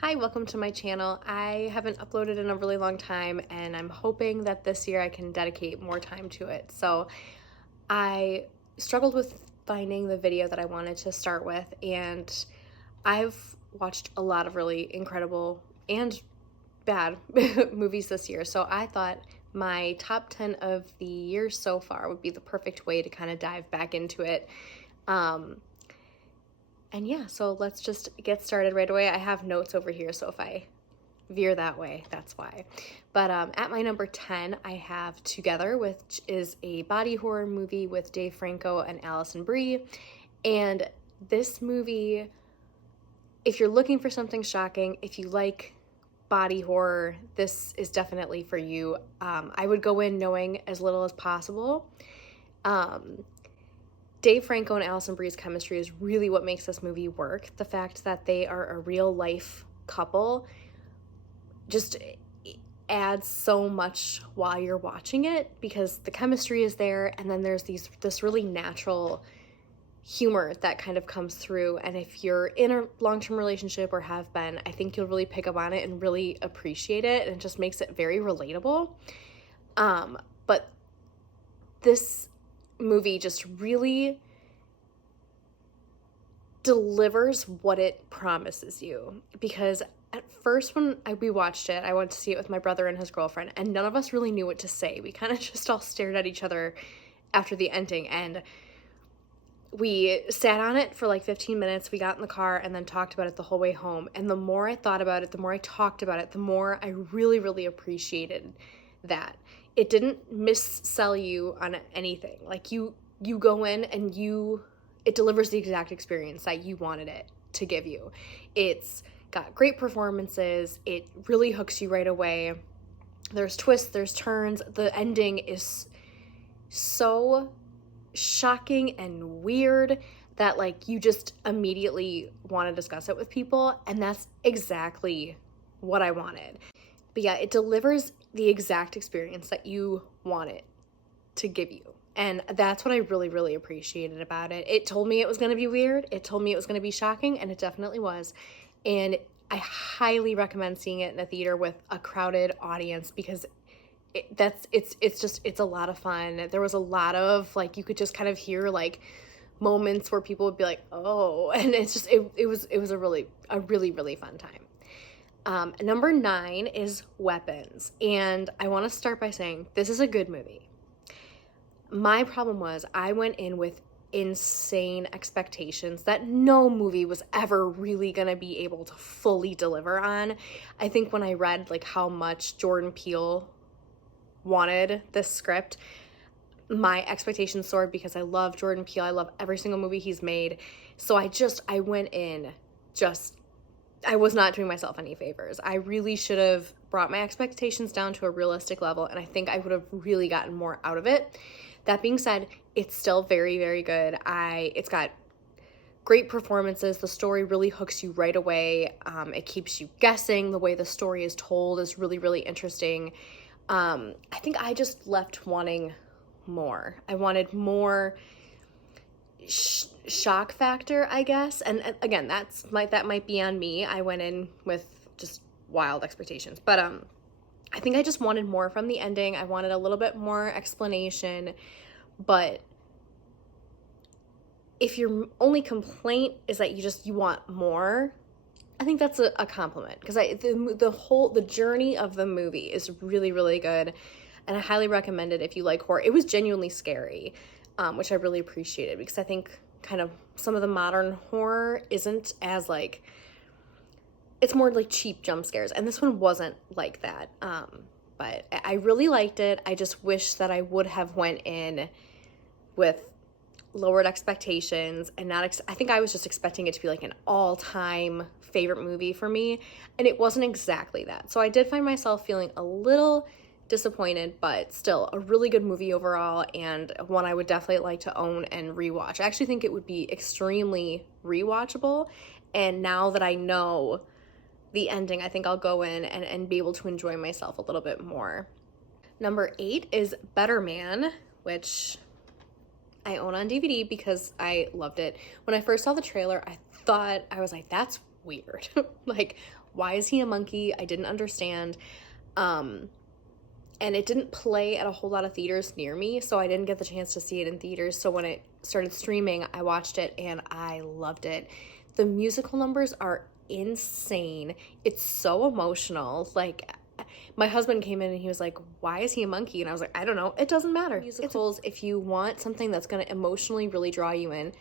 Hi, welcome to my channel. I haven't uploaded in a really long time and I'm hoping that this year I can dedicate more time to it. So I struggled with finding the video that I wanted to start with, and I've watched a lot of really incredible and bad movies this year. So I thought my top 10 of the year so far would be the perfect way to kind of dive back into it. And yeah, so let's just get started right away. I have notes over here, so if I veer that way, that's why. But at my number 10, I have Together, which is a body horror movie with Dave Franco and Alison Brie. And this movie, if you're looking for something shocking, if you like body horror, this is definitely for you. I would go in knowing as little as possible. Dave Franco and Alison Brie's chemistry is really what makes this movie work. The fact that they are a real life couple just adds so much while you're watching it, because the chemistry is there, and then there's this really natural humor that kind of comes through. And if you're in a long-term relationship or have been, I think you'll really pick up on it and really appreciate it, and it just makes it very relatable. But this movie just really delivers what it promises you, because at first when we watched it, I went to see it with my brother and his girlfriend, and none of us really knew what to say. We kind of just all stared at each other after the ending, and we sat on it for like 15 minutes. We got in the car and then talked about it the whole way home, and the more I thought about it, the more I talked about it, the more I really appreciated that it didn't missell you on anything. Like you go in and it delivers the exact experience that you wanted it to give you. It's got great performances. It really hooks you right away. There's twists, there's turns. The ending is so shocking and weird that like you just immediately want to discuss it with people, and that's exactly what I wanted. But yeah, it delivers the exact experience that you want it to give you. And that's what I really appreciated about it. It told me it was going to be weird. It told me it was going to be shocking, and it definitely was. And I highly recommend seeing it in a theater with a crowded audience, because it's a lot of fun. There was a lot of like, you could just kind of hear like moments where people would be like, oh, and it's just it was a really fun time. Number 9 is Weapons, and I want to start by saying this is a good movie. My problem was I went in with insane expectations that no movie was ever really gonna be able to fully deliver on. I think when I read like how much Jordan Peele wanted this script, my expectations soared, because I love Jordan Peele. I love every single movie he's made. So I went in I was not doing myself any favors. I really should have brought my expectations down to a realistic level, and I think I would have really gotten more out of it. That being said, it's still very good. It's got great performances. The story really hooks you right away. It keeps you guessing. The way the story is told is really interesting. I think I just left wanting more. I wanted more shock factor, I guess, and again, that might be on me. I went in with just wild expectations, but I think I just wanted more from the ending. I wanted a little bit more explanation. But if your only complaint is that you want more, I think that's a compliment, because the journey of the movie is really good, and I highly recommend it if you like horror. It was genuinely scary, which I really appreciated, because I think kind of some of the modern horror isn't as like, it's more like cheap jump scares, and this one wasn't like that. But I really liked it. I just wish that I would have went in with lowered expectations and not I think I was just expecting it to be like an all-time favorite movie for me, and it wasn't exactly that. So I did find myself feeling a little disappointed, but still a really good movie overall, and one I would definitely like to own and rewatch. I actually think it would be extremely rewatchable, and now that I know the ending, I think I'll go in and be able to enjoy myself a little bit more. Number 8 is Better Man, which I own on DVD because I loved it. When I first saw the trailer, I was like, that's weird. Like, why is he a monkey? I didn't understand. And it didn't play at a whole lot of theaters near me, so I didn't get the chance to see it in theaters. So when it started streaming, I watched it and I loved it. The musical numbers are insane. It's so emotional. Like, my husband came in and he was like, why is he a monkey? And I was like, I don't know. It doesn't matter. Musicals, if you want something that's going to emotionally really draw you in,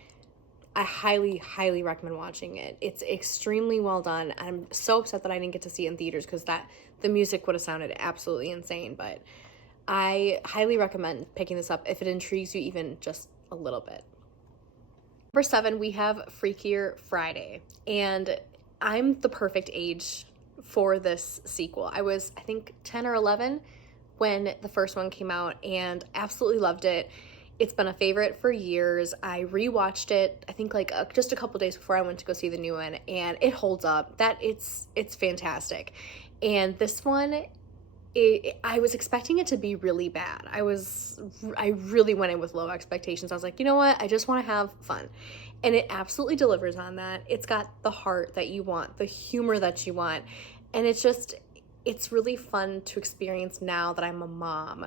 I highly, highly recommend watching it. It's extremely well done. I'm so upset that I didn't get to see it in theaters because the music would have sounded absolutely insane, but I highly recommend picking this up if it intrigues you even just a little bit. Number 7, we have Freakier Friday, and I'm the perfect age for this sequel. I was, I think, 10 or 11 when the first one came out and absolutely loved it. It's been a favorite for years. I rewatched it, I think just a couple days before I went to go see the new one, and it holds up. It's fantastic. And this one, I was expecting it to be really bad. I really went in with low expectations. I was like, you know what? I just want to have fun. And it absolutely delivers on that. It's got the heart that you want, the humor that you want. And it's really fun to experience now that I'm a mom.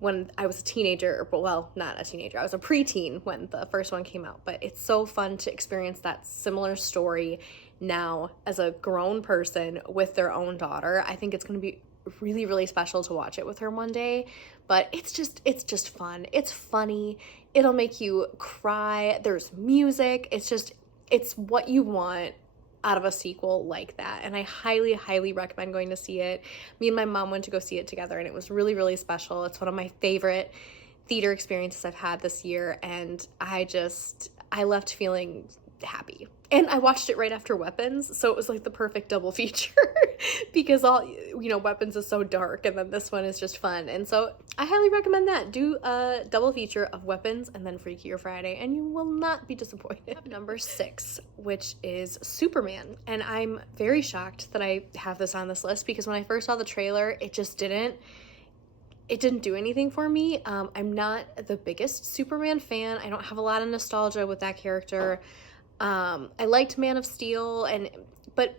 When I was a teenager, well, not a teenager, I was a preteen when the first one came out, but it's so fun to experience that similar story now as a grown person with their own daughter. I think it's going to be really, really special to watch it with her one day, but it's just fun. It's funny. It'll make you cry. There's music. It's what you want out of a sequel like that, and I highly, highly recommend going to see it. Me and my mom went to go see it together, and it was really, really special. It's one of my favorite theater experiences I've had this year, and I left feeling happy. And I watched it right after Weapons, so it was like the perfect double feature because Weapons is so dark, and then this one is just fun. And so I highly recommend that. Do a double feature of Weapons and then Freakier Friday, and you will not be disappointed. Number 6, which is Superman. And I'm very shocked that I have this on this list because when I first saw the trailer, it didn't do anything for me. I'm not the biggest Superman fan. I don't have a lot of nostalgia with that character. I liked Man of Steel, but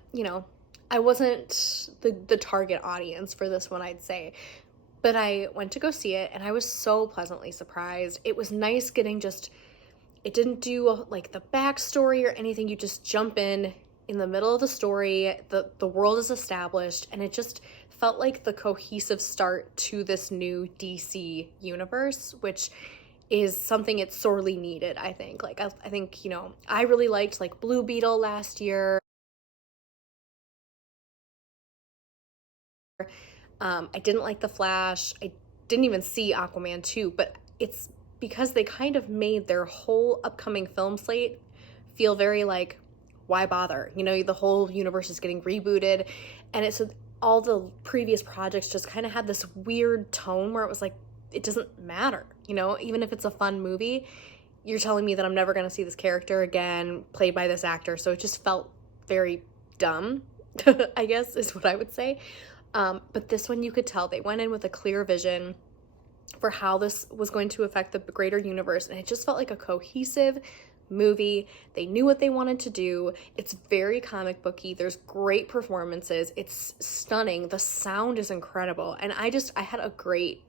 I wasn't the target audience for this one, I'd say. But I went to go see it, and I was so pleasantly surprised. It was nice getting it didn't do like the backstory or anything. You just jump in the middle of the story. The world is established, and it just felt like the cohesive start to this new DC universe, which is something it's sorely needed, I think. Like, I think, I really liked, like, Blue Beetle last year. I didn't like The Flash. I didn't even see Aquaman 2, but it's because they kind of made their whole upcoming film slate feel very, like, why bother? The whole universe is getting rebooted, and all the previous projects just kind of had this weird tone where it was like, it doesn't matter, even if it's a fun movie, you're telling me that I'm never going to see this character again played by this actor. So it just felt very dumb, I guess is what I would say. But this one, you could tell they went in with a clear vision for how this was going to affect the greater universe. And it just felt like a cohesive movie. They knew what they wanted to do. It's very comic booky. There's great performances. It's stunning. The sound is incredible. And I had a great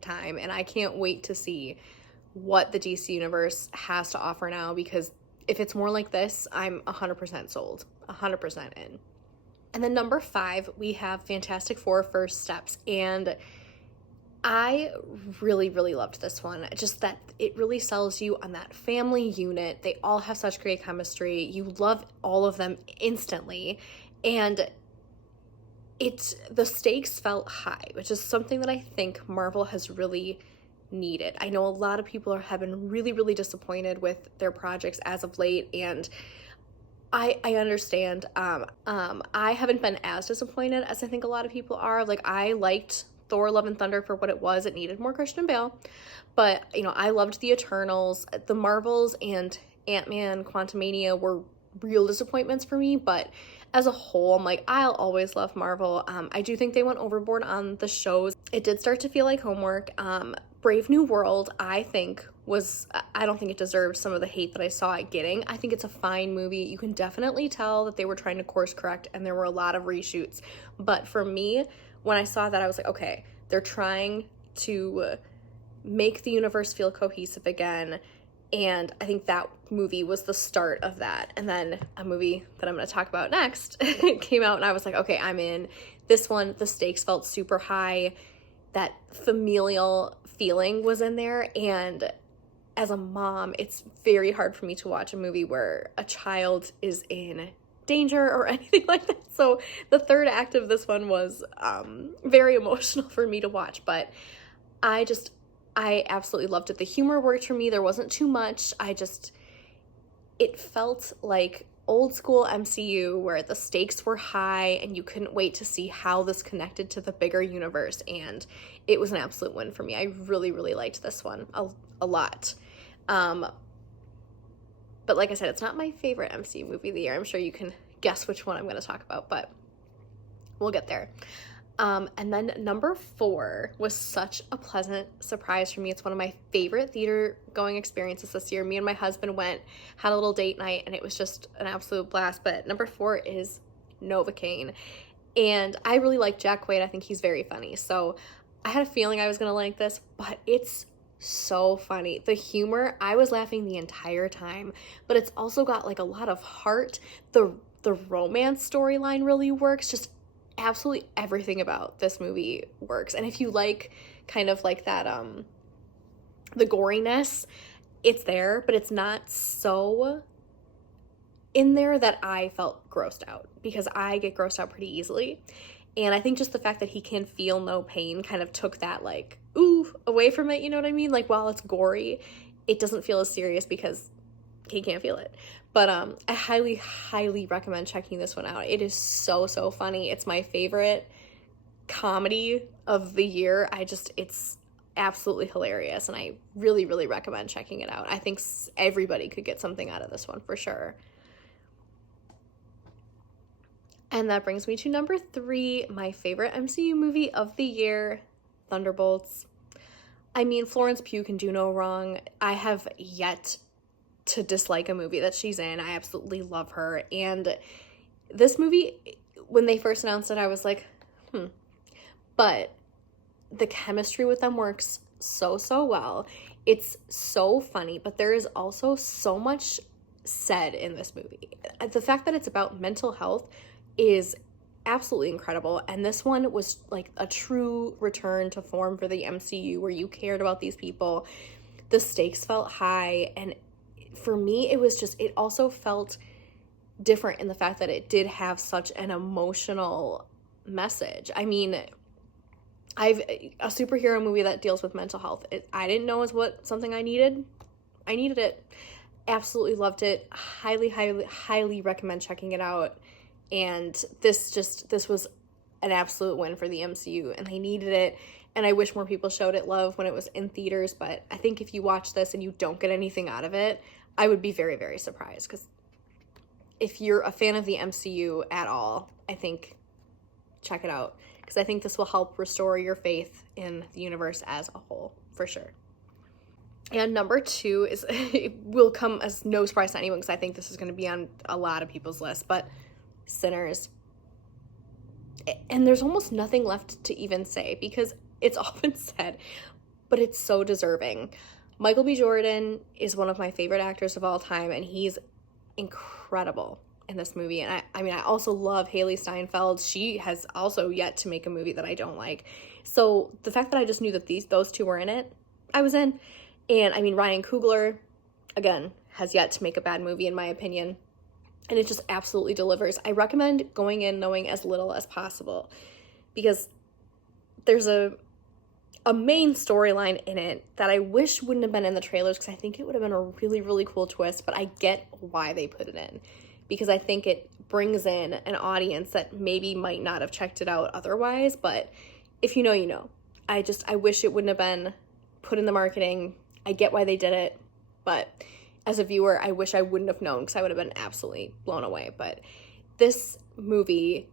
time, and I can't wait to see what the DC universe has to offer now, because if it's more like this, I'm 100% sold, 100% in. And then number 5, we have Fantastic Four: First Steps, and I really, really loved this one. Just that it really sells you on that family unit. They all have such great chemistry. You love all of them instantly. And the stakes felt high, which is something that I think Marvel has really needed. I know a lot of people have been really, really disappointed with their projects as of late, and I understand. I haven't been as disappointed as I think a lot of people are. Like, I liked Thor: Love and Thunder for what it was. It needed more Christian Bale, but I loved the Eternals. The Marvels and Ant-Man Quantumania were real disappointments for me, but as a whole, I'm like, I'll always love Marvel. I do think they went overboard on the shows. It did start to feel like homework, Brave New World, I think, I don't think it deserved some of the hate that I saw it getting. I think it's a fine movie. You can definitely tell that they were trying to course correct and there were a lot of reshoots. But for me, when I saw that, I was like, okay, they're trying to make the universe feel cohesive again. And I think that movie was the start of that. And then a movie that I'm going to talk about next came out and I was like, okay, I'm in. This one, the stakes felt super high. That familial feeling was in there, and as a mom, it's very hard for me to watch a movie where a child is in danger or anything like that. So the third act of this one was very emotional for me to watch, but I absolutely loved it. The humor worked for me. There wasn't too much. It felt like old school MCU where the stakes were high and you couldn't wait to see how this connected to the bigger universe, and it was an absolute win for me. I really, really liked this one a lot. But like I said, it's not my favorite MCU movie of the year. I'm sure you can guess which one I'm going to talk about, but we'll get there. And then number 4 was such a pleasant surprise for me. It's one of my favorite theater going experiences this year. Me and my husband went, had a little date night, and it was just an absolute blast. But number 4 is Novocaine. And I really like Jack Quaid. I think he's very funny. So I had a feeling I was going to like this, but it's so funny. The humor, I was laughing the entire time, but it's also got like a lot of heart. The romance storyline really works. Just absolutely everything about this movie works. And if you like kind of like that the goriness, it's there, but it's not so in there that I felt grossed out, because I get grossed out pretty easily. And I think just the fact that he can feel no pain kind of took that like ooh away from it, you know what I mean? Like while it's gory, it doesn't feel as serious because he can't feel it. But I highly, highly recommend checking this one out. It is so, so funny. It's my favorite comedy of the year. It's absolutely hilarious, and I really, really recommend checking it out. I think everybody could get something out of this one for sure. And that brings me to number 3, my favorite MCU movie of the year, Thunderbolts. I mean, Florence Pugh can do no wrong. I have yet to dislike a movie that she's in. I absolutely love her. And this movie, when they first announced it, I was like, But the chemistry with them works so, so well. It's so funny, but there is also so much said in this movie. The fact that it's about mental health is absolutely incredible. And this one was like a true return to form for the MCU, where you cared about these people. The stakes felt high, and for me, it also felt different in the fact that it did have such an emotional message. I mean, a superhero movie that deals with mental health, I didn't know was something I needed. I needed it. Absolutely loved it. Highly, highly, highly recommend checking it out. And this was an absolute win for the MCU, and they needed it. And I wish more people showed it love when it was in theaters. But I think if you watch this and you don't get anything out of it, I would be very, very surprised. Because if you're a fan of the MCU at all, I think check it out. Because I think this will help restore your faith in the universe as a whole, for sure. And number 2 it will come as no surprise to anyone, because I think this is going to be on a lot of people's list, but Sinners. And there's almost nothing left to even say, because it's all been said, but it's so deserving. Michael B. Jordan is one of my favorite actors of all time, and he's incredible in this movie. And I also love Haley Steinfeld. She has also yet to make a movie that I don't like. So the fact that I just knew that those two were in it, I was in. And I mean, Ryan Coogler, again, has yet to make a bad movie in my opinion. And it just absolutely delivers. I recommend going in knowing as little as possible, because there's a main storyline in it that I wish wouldn't have been in the trailers, because I think it would have been a really, really cool twist, but I get why they put it in, because I think it brings in an audience that maybe might not have checked it out otherwise. But if you know, you know. I wish it wouldn't have been put in the marketing. I get why they did it, but as a viewer, I wish I wouldn't have known, because I would have been absolutely blown away. But this movie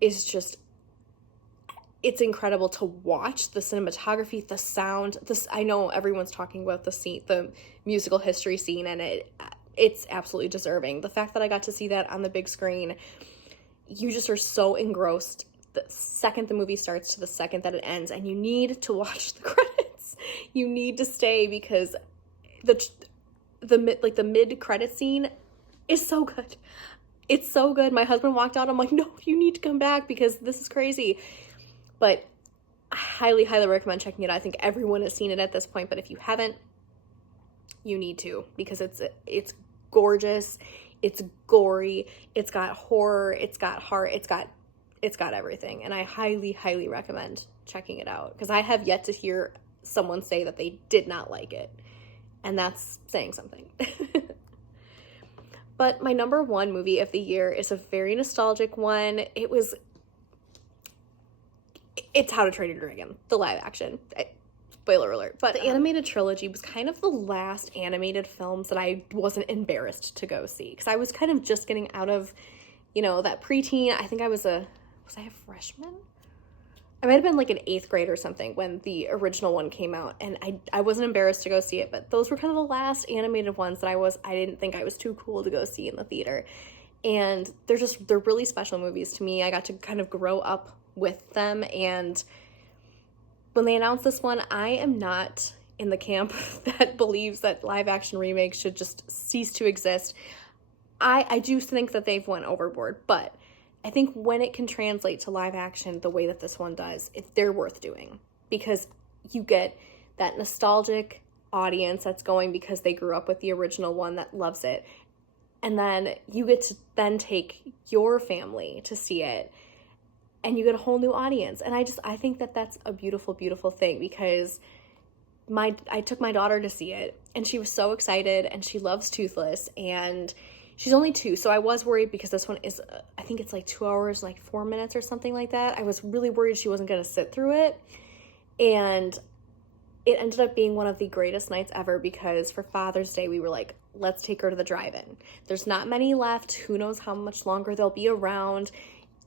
is just, it's incredible to watch the cinematography, the sound. I know everyone's talking about the musical history scene, and it's absolutely deserving. The fact that I got to see that on the big screen, you just are so engrossed the second the movie starts to the second that it ends, and you need to watch the credits. You need to stay because the mid credit scene is so good. It's so good. My husband walked out. I'm like, no, you need to come back because this is crazy. But I highly, highly recommend checking it out. I think everyone has seen it at this point, but if you haven't, you need to, because it's gorgeous, it's gory, it's got horror, it's got heart, it's got everything. And I highly, highly recommend checking it out, because I have yet to hear someone say that they did not like it. And that's saying something. But my number one movie of the year is a very nostalgic one. It's How to Train Your Dragon, the live action. Spoiler alert. But the animated trilogy was kind of the last animated films that I wasn't embarrassed to go see. Because I was kind of just getting out of, that preteen. I think was I a freshman? I might have been like an 8th grade or something when the original one came out, and I wasn't embarrassed to go see it, but those were kind of the last animated ones that I didn't think I was too cool to go see in the theater. And they're really special movies to me. I got to kind of grow up with them, and when they announced this one, I am not in the camp that believes that live action remakes should just cease to exist. I do think that they've went overboard, but I think when it can translate to live action the way that this one does, they're worth doing, because you get that nostalgic audience that's going because they grew up with the original one that loves it. And then you get to then take your family to see it, and you get a whole new audience. And I think that that's a beautiful, beautiful thing, because I took my daughter to see it, and she was so excited, and she loves Toothless, and she's only 2, so I was worried because this one is, I think it's like 2 hours, like 4 minutes or something like that. I was really worried she wasn't going to sit through it, and it ended up being one of the greatest nights ever, because for Father's Day, we were like, let's take her to the drive-in. There's not many left. Who knows how much longer they'll be around.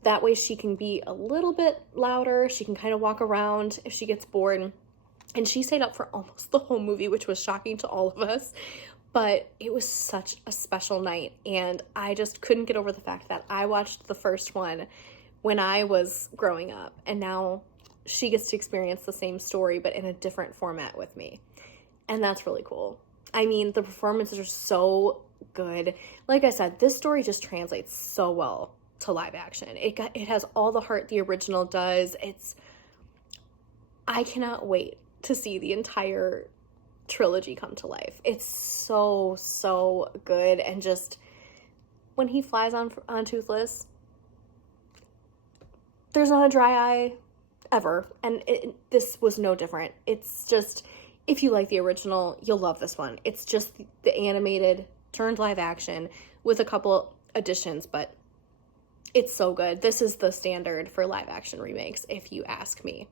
That way she can be a little bit louder. She can kind of walk around if she gets bored. And she stayed up for almost the whole movie, which was shocking to all of us. But it was such a special night, and I just couldn't get over the fact that I watched the first one when I was growing up, and now she gets to experience the same story, but in a different format with me. And that's really cool. I mean, the performances are so good. Like I said, this story just translates so well to live action. It has all the heart the original does. I cannot wait to see the entire trilogy come to life. It's so, so good. And just when he flies on Toothless, there's not a dry eye ever. And this was no different. It's just, if you like the original, you'll love this one. It's just the animated turned live action with a couple additions, but it's so good. This is the standard for live action remakes, if you ask me,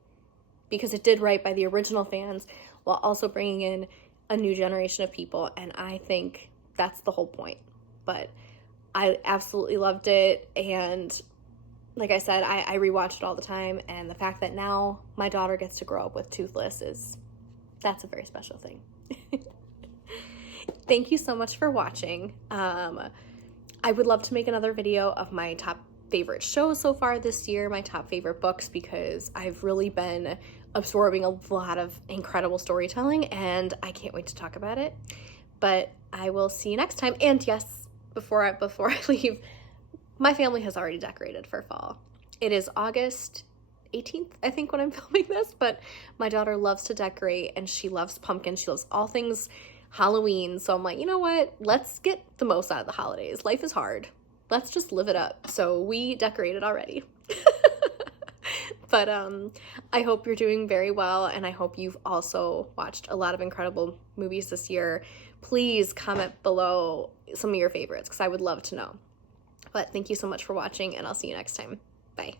because it did right by the original fans while also bringing in a new generation of people, and I think that's the whole point. But I absolutely loved it, and like I said, I rewatch it all the time, and the fact that now my daughter gets to grow up with Toothless that's a very special thing. Thank you so much for watching. I would love to make another video of my top favorite shows so far this year, my top favorite books, because I've really been absorbing a lot of incredible storytelling, and I can't wait to talk about it. But I will see you next time. And yes, before I leave, my family has already decorated for fall. It is August 18th, I think, when I'm filming this, but my daughter loves to decorate, and she loves pumpkins. She loves all things Halloween. So I'm like, you know what? Let's get the most out of the holidays. Life is hard. Let's just live it up. So we decorated already. But I hope you're doing very well, and I hope you've also watched a lot of incredible movies this year. Please comment below some of your favorites, because I would love to know. But thank you so much for watching, and I'll see you next time. Bye.